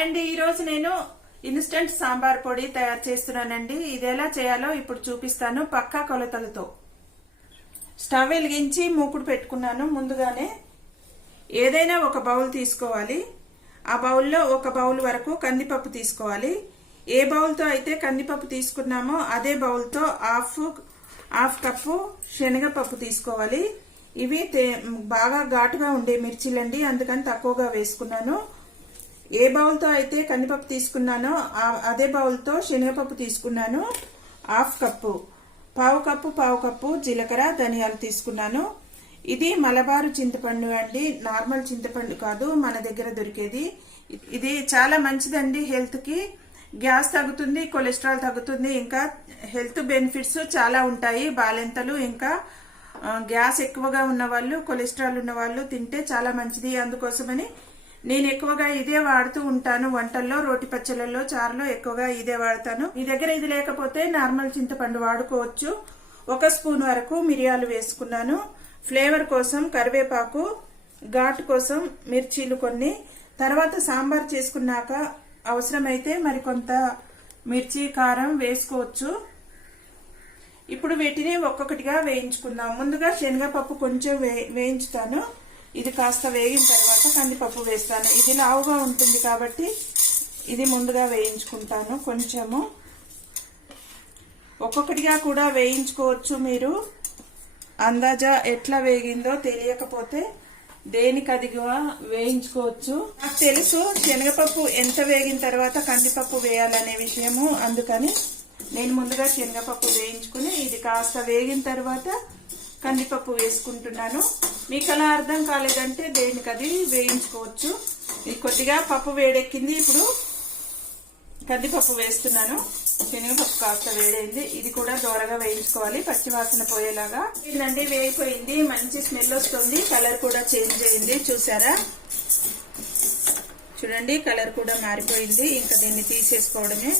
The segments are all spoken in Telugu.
అండ్ ఈరోజు నేను ఇన్స్టంట్ సాంబార్ పొడి తయారు చేస్తున్నానండి. ఇది ఎలా చేయాలో ఇప్పుడు చూపిస్తాను పక్కా కొలతలతో. స్టవ్ వెలిగించి మూకుడు పెట్టుకున్నాను ముందుగానే. ఏదైనా ఒక బౌల్ తీసుకోవాలి. ఆ బౌల్లో ఒక బౌల్ వరకు కందిపప్పు తీసుకోవాలి. ఏ బౌల్తో అయితే కందిపప్పు తీసుకున్నామో అదే బౌల్తో హాఫ్ హాఫ్ కప్పు శనగపప్పు తీసుకోవాలి. ఇవి తే- బాగా ఘాటుగా ఉండే మిర్చిలండి. అందుకని తక్కువగా వేసుకున్నాను. ఏ బౌల్తో అయితే కందిపప్పు తీసుకున్నానో అదే బౌల్తో శనగపప్పు తీసుకున్నాను. Half cup. పావు కప్పు పావు కప్పు జీలకర్ర ధనియాలు తీసుకున్నాను. ఇది మలబారు చింతపండు అండి. నార్మల్ చింతపండు కాదు మన దగ్గర దొరికేది. ఇది చాలా మంచిదండి హెల్త్కి. గ్యాస్ తగ్గుతుంది కొలెస్ట్రాల్ తగ్గుతుంది ఇంకా హెల్త్ బెనిఫిట్స్ చాలా ఉంటాయి బాలెంతలు ఇంకా. గ్యాస్ ఎక్కువగా ఉన్న వాళ్ళు కొలెస్ట్రాల్ ఉన్న వాళ్ళు తింటే చాలా మంచిది. అందుకోసమని నేను ఎక్కువగా ఇదే వాడుతూ ఉంటాను. వంటల్లో రోటి పచ్చళ్ళలో చారులో ఎక్కువగా ఇదే వాడతాను. మీ దగ్గర ఇది లేకపోతే నార్మల్ చింతపండు వాడుకోవచ్చు. ఒక స్పూన్ వరకు మిరియాలు వేసుకున్నాను. ఫ్లేవర్ కోసం కరివేపాకు ఘాటు కోసం మిర్చీలు కొన్ని. తర్వాత సాంబార్ చేసుకున్నాక అవసరమైతే మరికొంత మిర్చి కారం వేసుకోవచ్చు. ఇప్పుడు వీటిని ఒక్కొక్కటిగా వేయించుకుందాం. ముందుగా శనగపప్పు కొంచెం వేయించుతాను. ఇది కాస్త వేగిన తర్వాత కందిపప్పు వేస్తాను. ఇది లావుగా ఉంటుంది కాబట్టి ఇది ముందుగా వేయించుకుంటాను. కొంచెము ఒక్కొక్కటిగా కూడా వేయించుకోవచ్చు మీరు. అందాజా ఎట్లా వేగిందో తెలియకపోతే దేనికి అదిగా వేయించుకోవచ్చు. నాకు తెలుసు శనగపప్పు ఎంత వేగిన తర్వాత కందిపప్పు వేయాలనే విషయము. అందుకని నేను ముందుగా శనగపప్పు వేయించుకుని ఇది కాస్త వేగిన తర్వాత కందిపప్పు వేసుకుంటున్నాను. మీకు అలా అర్థం కాలేదంటే దేనికి అది వేయించుకోవచ్చు. ఇది కొద్దిగా పప్పు వేడెక్కింది. ఇప్పుడు కందిపప్పు వేస్తున్నాను. శనగపప్పు కాస్త వేడైంది. ఇది కూడా దోరగా వేయించుకోవాలి. పచ్చివాసన పోయేలాగా. ఇదండి వేయిపోయింది మంచి స్మెల్ వస్తుంది. కలర్ కూడా చేంజ్ అయింది. చూసారా? చూడండి కలర్ కూడా మారిపోయింది. ఇంకా దీన్ని తీసేసుకోవడమే.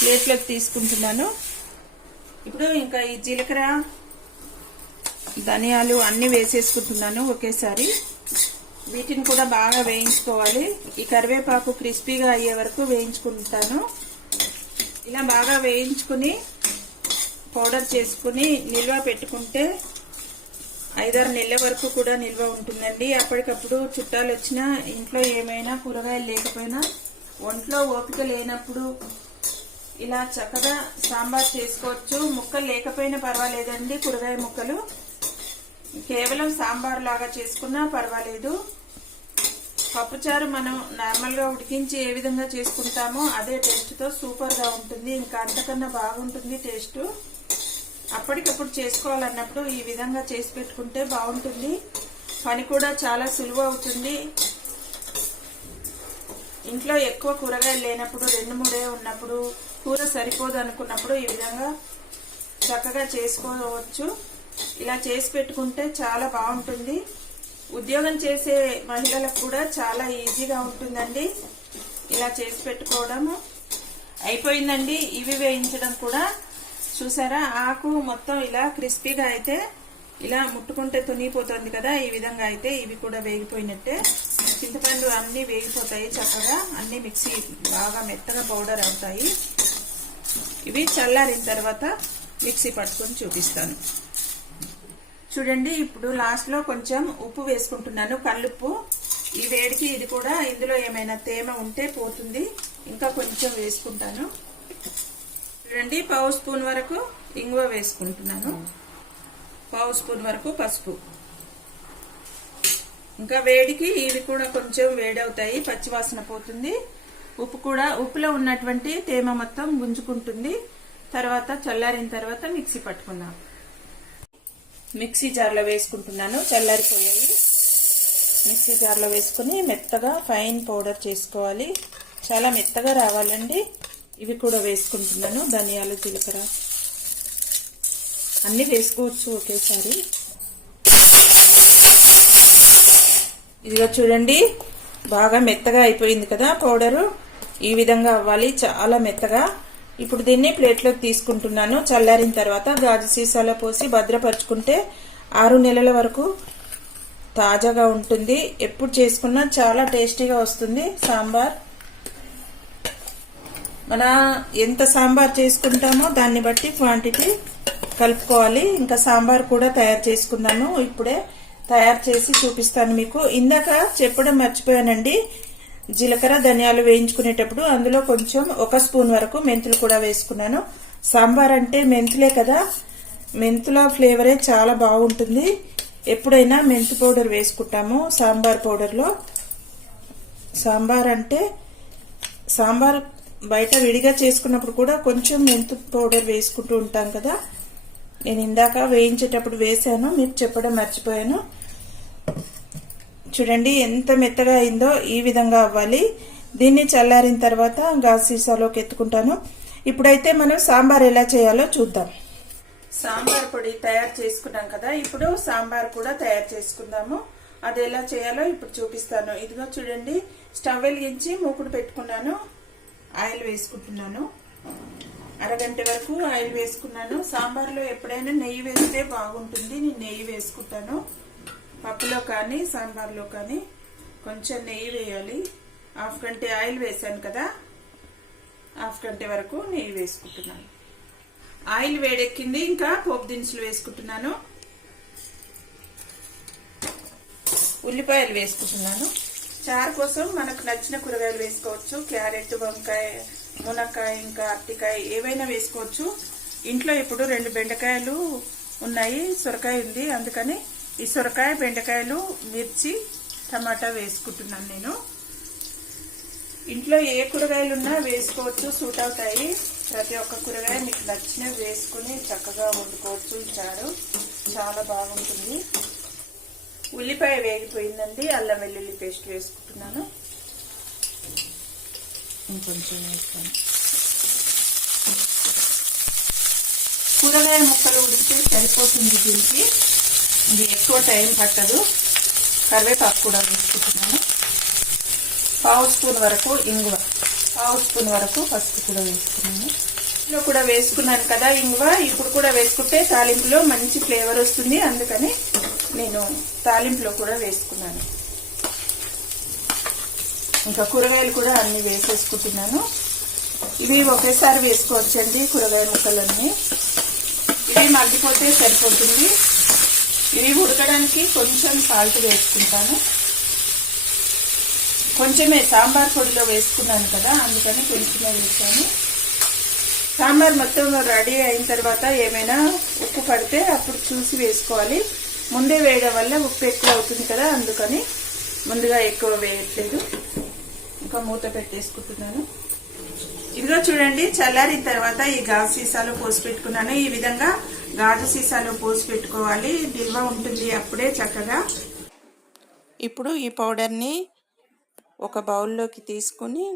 ప్లేట్లోకి తీసుకుంటున్నాను. ఇప్పుడు ఇంకా ఈ జీలకర్ర ధనియాలు అన్నీ వేసేసుకుంటున్నాను ఒకేసారి. వీటిని కూడా బాగా వేయించుకోవాలి. ఈ కరివేపాకు క్రిస్పీగా అయ్యే వరకు వేయించుకుంటాను. ఇలా బాగా వేయించుకుని పౌడర్ చేసుకుని నిల్వ పెట్టుకుంటే ఐదారు నెలల వరకు కూడా నిల్వ ఉంటుందండి. అప్పటికప్పుడు చుట్టాలు వచ్చినా ఇంట్లో ఏమైనా కూరగాయలు లేకపోయినా ఒంట్లో ఓపిక లేనప్పుడు ఇలా చక్కగా సాంబార్ చేసుకోవచ్చు. ముక్కలు లేకపోయినా పర్వాలేదండి కూరగాయ ముక్కలు. కేవలం సాంబార్ లాగా చేసుకున్నా పర్వాలేదు. పప్పుచారు మనం నార్మల్గా ఉడికించి ఏ విధంగా చేసుకుంటామో అదే టేస్ట్తో సూపర్గా ఉంటుంది. ఇంకా అంతకన్నా బాగుంటుంది టేస్ట్. అప్పటికప్పుడు చేసుకోవాలన్నప్పుడు ఈ విధంగా చేసి పెట్టుకుంటే బాగుంటుంది. పని కూడా చాలా సులువు అవుతుంది. ఇంట్లో ఎక్కువ కూరగాయలు లేనప్పుడు రెండు మూడే ఉన్నప్పుడు కూర సరిపోదు అనుకున్నప్పుడు ఈ విధంగా చక్కగా చేసుకోవచ్చు. ఇలా చేసి పెట్టుకుంటే చాలా బాగుంటుంది. ఉద్యోగం చేసే మహిళలకు కూడా చాలా ఈజీగా ఉంటుందండి. ఇలా చేసి పెట్టుకోవడము అయిపోయిందండి. ఇవి వేయించడం కూడా. చూసారా? ఆకు మొత్తం ఇలా క్రిస్పీగా అయితే ఇలా ముట్టుకుంటే తునిగిపోతుంది కదా? ఈ విధంగా అయితే ఇవి కూడా వేగిపోయినట్టే. చింతపండు అన్నీ వేగిపోతాయి చక్కగా. అన్ని మిక్సీ బాగా మెత్తగా పౌడర్ అవుతాయి. ఇవి చల్లారిన తర్వాత మిక్సీ పట్టుకొని చూపిస్తాను. చూడండి ఇప్పుడు లాస్ట్లో కొంచెం ఉప్పు వేసుకుంటున్నాను కల్లుప్పు. ఈ వేడికి ఇది కూడా ఇందులో ఏమైనా తేమ ఉంటే పోతుంది. ఇంకా కొంచెం వేసుకుంటాను. చూడండి పావు స్పూన్ వరకు ఇంగువ వేసుకుంటున్నాను. పావు స్పూన్ వరకు పసుపు. ఇంకా వేడికి ఇవి కూడా కొంచెం వేడవుతాయి పచ్చివాసన పోతుంది. ఉప్పు కూడా ఉప్పులో ఉన్నటువంటి తేమ మొత్తం గుంజుకుంటుంది. తర్వాత చల్లారిన తర్వాత మిక్సీ పట్టుకుందాం. మిక్సీ జార్లో వేసుకుంటున్నాను చల్లారిపోయాయి మిక్సీ జార్లో వేసుకుని మెత్తగా ఫైన్ పౌడర్ చేసుకోవాలి. చాలా మెత్తగా రావాలండి. ఇవి కూడా వేసుకుంటున్నాను ధనియాలు జీలకర్ర. అన్నీ వేసుకోవచ్చు ఒకేసారి. ఇదిగో చూడండి బాగా మెత్తగా అయిపోయింది కదా పౌడరు. ఈ విధంగా అవ్వాలి చాలా మెత్తగా. ఇప్పుడు దీన్ని ప్లేట్లోకి తీసుకుంటున్నాను. చల్లారిన తర్వాత గాజు సీసాలో పోసి భద్రపరుచుకుంటే ఆరు నెలల వరకు తాజాగా ఉంటుంది. ఎప్పుడు చేసుకున్నా చాలా టేస్టీగా వస్తుంది సాంబార్. మన ఎంత సాంబార్ చేసుకుంటామో దాన్ని బట్టి క్వాంటిటీ కలుపుకోవాలి. ఇంకా సాంబార్ కూడా తయారు చేసుకున్నాను ఇప్పుడే. తయారు చేసి చూపిస్తాను మీకు. ఇందాక చెప్పడం మర్చిపోయానండి. జీలకర్ర ధనియాలు వేయించుకునేటప్పుడు అందులో కొంచెం ఒక స్పూన్ వరకు మెంతులు కూడా వేసుకున్నాను. సాంబార్ అంటే మెంతులే కదా. మెంతుల ఫ్లేవరే చాలా బాగుంటుంది. ఎప్పుడైనా మెంతు పౌడర్ వేసుకుంటాము సాంబార్ పౌడర్లో. సాంబార్ అంటే సాంబార్ బయట విడిగా చేసుకున్నప్పుడు కూడా కొంచెం మెంతు పౌడర్ వేసుకుంటూ ఉంటాం కదా. నేను ఇందాక వేయించేటప్పుడు వేసాను మీకు చెప్పడం మర్చిపోయాను. చూడండి ఎంత మెత్తగా అయిందో ఈ విధంగా అవ్వాలి. దీన్ని చల్లారిన తర్వాత గాజు సీసాలోకి ఎత్తుకుంటాను. ఇప్పుడైతే మనం సాంబార్ ఎలా చేయాలో చూద్దాం. సాంబార్ పొడి తయారు చేసుకున్నాం కదా ఇప్పుడు సాంబార్ కూడా తయారు చేసుకుందాము. అది ఎలా చేయాలో ఇప్పుడు చూపిస్తాను. ఇదిగో చూడండి స్టవ్ వెలిగించి మూకుడు పెట్టుకున్నాను. ఆయిల్ వేసుకుంటున్నాను. అరగంట వరకు ఆయిల్ వేసుకున్నాను. సాంబార్లో ఎప్పుడైనా నెయ్యి వేస్తే బాగుంటుంది. నేను నెయ్యి వేసుకుంటాను. పప్పులో కానీ సాంబార్లో కానీ కొంచెం నెయ్యి వేయాలి. హాఫ్ గంటే ఆయిల్ వేసాను కదా హాఫ్ గంట వరకు నెయ్యి వేసుకుంటున్నాను. ఆయిల్ వేడెక్కింది ఇంకా పోపు దినుసులు వేసుకుంటున్నాను. ఉల్లిపాయలు వేసుకుంటున్నాను. చారు కోసం మనకు నచ్చిన కూరగాయలు వేసుకోవచ్చు. క్యారెట్ వంకాయ మునక్కాయ ఇంకా అరటికాయ ఏవైనా వేసుకోవచ్చు. ఇంట్లో ఇప్పుడు రెండు బెండకాయలు ఉన్నాయి సొరకాయ ఉంది అందుకని ఈ సొరకాయ బెండకాయలు మిర్చి టమాటా వేసుకుంటున్నాను నేను. ఇంట్లో ఏ కూరగాయలు ఉన్నా వేసుకోవచ్చు సూట్ అవుతాయి. ప్రతి ఒక్క కూరగాయ మీకు నచ్చినవి వేసుకుని చక్కగా వండుకోవచ్చు. చారు చాలా బాగుంటుంది. ఉల్లిపాయ వేగిపోయిందండి. అల్లం వెల్లుల్లి పేస్ట్ వేసుకుంటున్నాను. ఇంకొంచెం వేస్తాను. కూరగాయ ముక్కలు ఉడికితే సరిపోతుంది దీనికి. ఇది ఎక్కువ టైం పట్టదు. కరివేపాకు కూడా వేసుకుంటున్నాను. పావు స్పూన్ వరకు ఇంగువ. పావు స్పూన్ వరకు పసుపు కూడా వేసుకున్నాను. ఇంట్లో కూడా వేసుకున్నాను కదా ఇంగువ. ఇప్పుడు కూడా వేసుకుంటే తాలింపులో మంచి ఫ్లేవర్ వస్తుంది. అందుకని నేను తాలింపులో కూడా వేసుకున్నాను. ఇంకా కూరగాయలు కూడా అన్ని వేసేసుకుంటున్నాను. ఇవి ఒకేసారి వేసుకోవచ్చండి కూరగాయ ముక్కలన్నీ. ఇవి మగ్గిపోతే సరిపోతుంది. ఇవి ఉడకడానికి కొంచెం సాల్ట్ వేసుకుంటాను. కొంచెమే సాంబార్ పొడిలో వేసుకున్నాను కదా అందుకని కొంచెమే వేసాను. సాంబార్ మొత్తం రెడీ అయిన తర్వాత ఏమైనా ఉప్పు పడితే అప్పుడు చూసి వేసుకోవాలి. ముందే వేయడం వల్ల ఉప్పు ఎక్కువ అవుతుంది కదా అందుకని ముందుగా ఎక్కువ వేయట్లేదు. ఇంకా మూత పెట్టేసుకుంటున్నాను. ఇదిగో చూడండి చల్లారిన తర్వాత ఈ గాజు సీసాలో పోసి పెట్టుకున్నాను. ఈ విధంగా గాజు సీసాలో పోసి పెట్టుకోవాలి నిల్వ ఉంటుంది అప్పుడే చక్కగా. ఇప్పుడు ఈ పౌడర్ని ఒక బౌల్లోకి తీసుకుని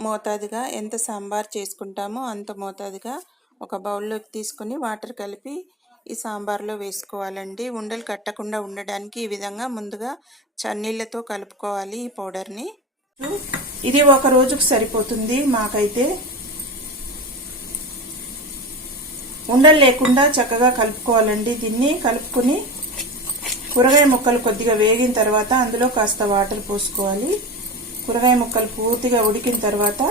మోతాదుగా ఎంత సాంబార్ చేసుకుంటామో అంత మోతాదుగా ఒక బౌల్లోకి తీసుకుని వాటర్ కలిపి ఈ సాంబార్లో వేసుకోవాలండి. ఉండలు కట్టకుండా ఉండడానికి ఈ విధంగా ముందుగా చన్నీళ్ళతో కలుపుకోవాలి ఈ పౌడర్ని. ఇది ఒక రోజుకు సరిపోతుంది మాకైతే. ఉండలు లేకుండా చక్కగా కలుపుకోవాలండి. దీన్ని కలుపుకొని కూరగాయ ముక్కలు కొద్దిగా వేగిన తర్వాత అందులో కాస్త వాటర్ పోసుకోవాలి. కూరగాయ ముక్కలు పూర్తిగా ఉడికిన తర్వాత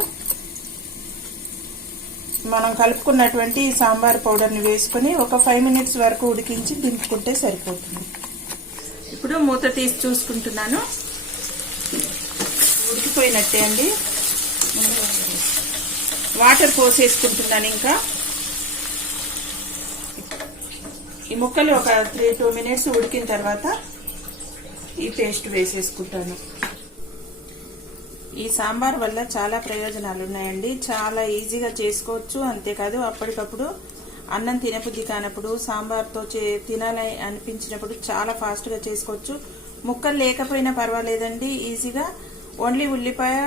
మనం కలుపుకున్నటువంటి సాంబార్ పౌడర్ని వేసుకొని ఒక ఫైవ్ మినిట్స్ వరకు ఉడికించి దింపుకుంటే సరిపోతుంది. ఇప్పుడు మూత తీసి చూసుకుంటున్నాను. ఉడికిపోయినట్టే అండి. వాటర్ పోసేసుకుంటున్నాను ఇంకా ఈ ముక్కలు ఒక త్రీ టూ మినిట్స్ ఉడికిన తర్వాత ఈ పేస్ట్ వేసేసుకుంటాను. ఈ సాంబార్ వల్ల చాలా ప్రయోజనాలు ఉన్నాయండి. చాలా ఈజీగా చేసుకోవచ్చు అంతేకాదు అప్పటికప్పుడు అన్నం తినబుద్ధి కానప్పుడు సాంబార్తో చే తినాలని అనిపించినప్పుడు చాలా ఫాస్ట్గా చేసుకోవచ్చు. ముక్కలు లేకపోయినా పర్వాలేదండి ఈజీగా. ఓన్లీ ఉల్లిపాయ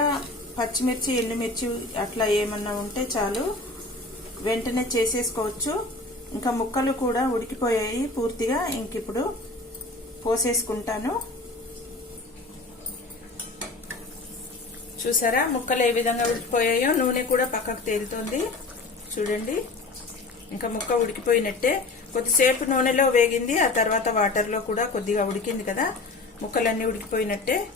పచ్చిమిర్చి ఎండుమిర్చి అట్లా ఏమన్నా ఉంటే చాలు. వెంటనే చేసేసుకోవచ్చు. ఇంకా ముక్కలు కూడా ఉడికిపోయాయి పూర్తిగా. ఇంక ఇప్పుడు పోసేసుకుంటాను. చూసారా? ముక్కలు ఏ విధంగా ఉడికిపోయాయో? నూనె కూడా పక్కకు తేలుతుంది. చూడండి. ఇంకా ముక్క ఉడికిపోయినట్టే. కొద్దిసేపు నూనెలో వేగింది. ఆ తర్వాత వాటర్లో కూడా కొద్దిగా ఉడికింది కదా. ముక్కలన్నీ ఉడికిపోయినట్టే.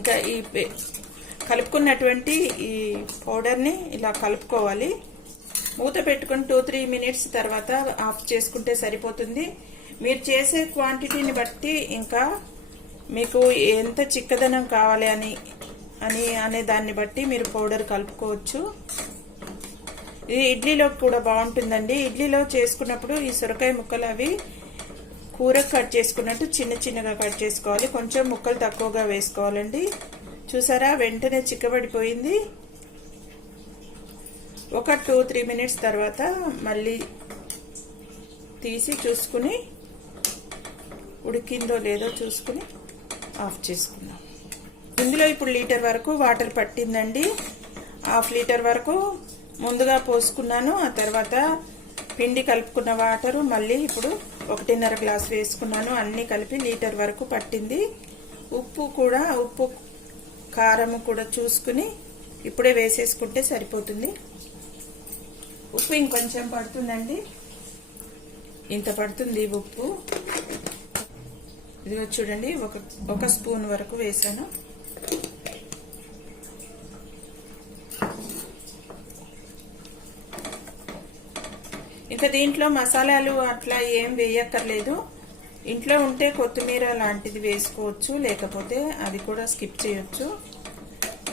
ఇంకా ఈ కలుపుకున్నటువంటి ఈ పౌడర్ని ఇలా కలుపుకోవాలి. మూత పెట్టుకుని టూ త్రీ మినిట్స్ తర్వాత ఆఫ్ చేసుకుంటే సరిపోతుంది. మీరు చేసే క్వాంటిటీని బట్టి ఇంకా మీకు ఎంత చిక్కదనం కావాలి అని అని అనే దాన్ని బట్టి మీరు పౌడర్ కలుపుకోవచ్చు. ఇది ఇడ్లీలో కూడా బాగుంటుందండి. ఇడ్లీలో చేసుకున్నప్పుడు ఈ సొరకాయ ముక్కలు అవి కూరకు కట్ చేసుకున్నట్టు చిన్న చిన్నగా కట్ చేసుకోవాలి. కొంచెం ముక్కలు తక్కువగా వేసుకోవాలండి. చూసారా? వెంటనే చిక్కబడిపోయింది. ఒక టూ త్రీ మినిట్స్ తర్వాత మళ్ళీ తీసి చూసుకుని ఉడికిందో లేదో చూసుకుని ఆఫ్ చేసుకుందాం. ఇందులో ఇప్పుడు లీటర్ వరకు వాటర్ పట్టిందండి. హాఫ్ లీటర్ వరకు ముందుగా పోసుకున్నాను. ఆ తర్వాత పిండి కలుపుకున్న వాటరు మళ్ళీ ఇప్పుడు ఒకటిన్నర గ్లాస్ వేసుకున్నాను. అన్నీ కలిపి లీటర్ వరకు పట్టింది. ఉప్పు కూడా ఉప్పు కారము కూడా చూసుకుని ఇప్పుడే వేసేసుకుంటే సరిపోతుంది. ఉప్పు ఇంకొంచెం పడుతుందండి. ఇంత పడుతుంది ఉప్పు. ఇదిగో చూడండి ఒక ఒక స్పూన్ వరకు వేసాను. ఇంకా దీంట్లో మసాలాలు అట్లా ఏం వేయక్కర్లేదు. ఇంట్లో ఉంటే కొత్తిమీర లాంటిది వేసుకోవచ్చు లేకపోతే అది కూడా స్కిప్ చేయొచ్చు.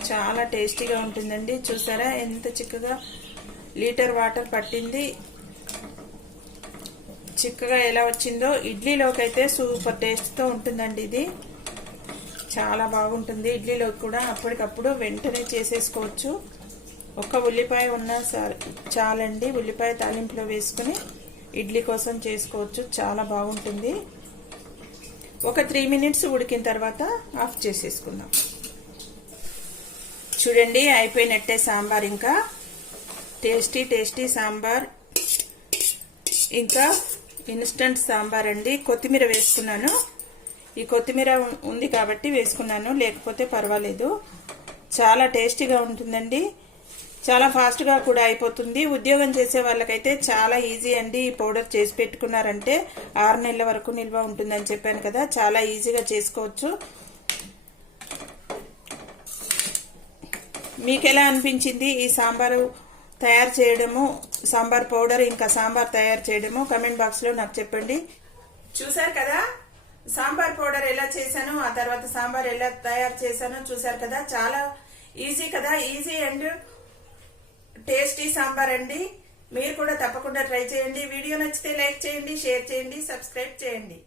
చాలా టేస్టీగా ఉంటుందండి. చూసారా ఎంత చిక్కగా లీటర్ వాటర్ పట్టింది. చిక్కగా ఎలా వచ్చిందో ఇడ్లీలోకి అయితే సూపర్ టేస్ట్తో ఉంటుందండి ఇది. చాలా బాగుంటుంది. ఇడ్లీలోకి కూడా అప్పటికప్పుడు వెంటనే చేసేసుకోవచ్చు. ఒక ఉల్లిపాయ ఉన్న చాలండి. ఉల్లిపాయ తాలింపులో వేసుకుని ఇడ్లీ కోసం చేసుకోవచ్చు. చాలా బాగుంటుంది. ఒక త్రీ మినిట్స్ ఉడికిన తర్వాత ఆఫ్ చేసేసుకుందాం. చూడండి అయిపోయినట్టే సాంబార్ ఇంకా. Tasty tasty sambar. ఇంకా ఇన్స్టంట్ సాంబార్ అండి. కొత్తిమీర వేసుకున్నాను. ఈ కొత్తిమీర ఉంది కాబట్టి వేసుకున్నాను. లేకపోతే పర్వాలేదు. చాలా టేస్టీగా ఉంటుందండి. చాలా ఫాస్ట్గా కూడా అయిపోతుంది. ఉద్యోగం చేసే వాళ్ళకైతే చాలా ఈజీ అండి ఈ పౌడర్ చేసి పెట్టుకున్నారంటే ఆరు నెలల వరకు నిల్వ ఉంటుందని చెప్పాను కదా చాలా ఈజీగా చేసుకోవచ్చు. మీకు ఎలా అనిపించింది ఈ సాంబారు తయారు చేయడము? సాంబార్ పౌడర్ ఇంకా సాంబార్ తయారు చేయడము? కమెంట్ బాక్స్లో నాకు చెప్పండి. చూసారు కదా? సాంబార్ పౌడర్ ఎలా చేశాను ఆ తర్వాత సాంబార్ ఎలా తయారు చేశానో చూసారు కదా? చాలా ఈజీ కదా? ఈజీ అండ్ టేస్టీ సాంబార్ అండి. మీరు కూడా తప్పకుండా ట్రై చేయండి. వీడియో నచ్చితే లైక్ చేయండి షేర్ చేయండి సబ్స్క్రైబ్ చేయండి.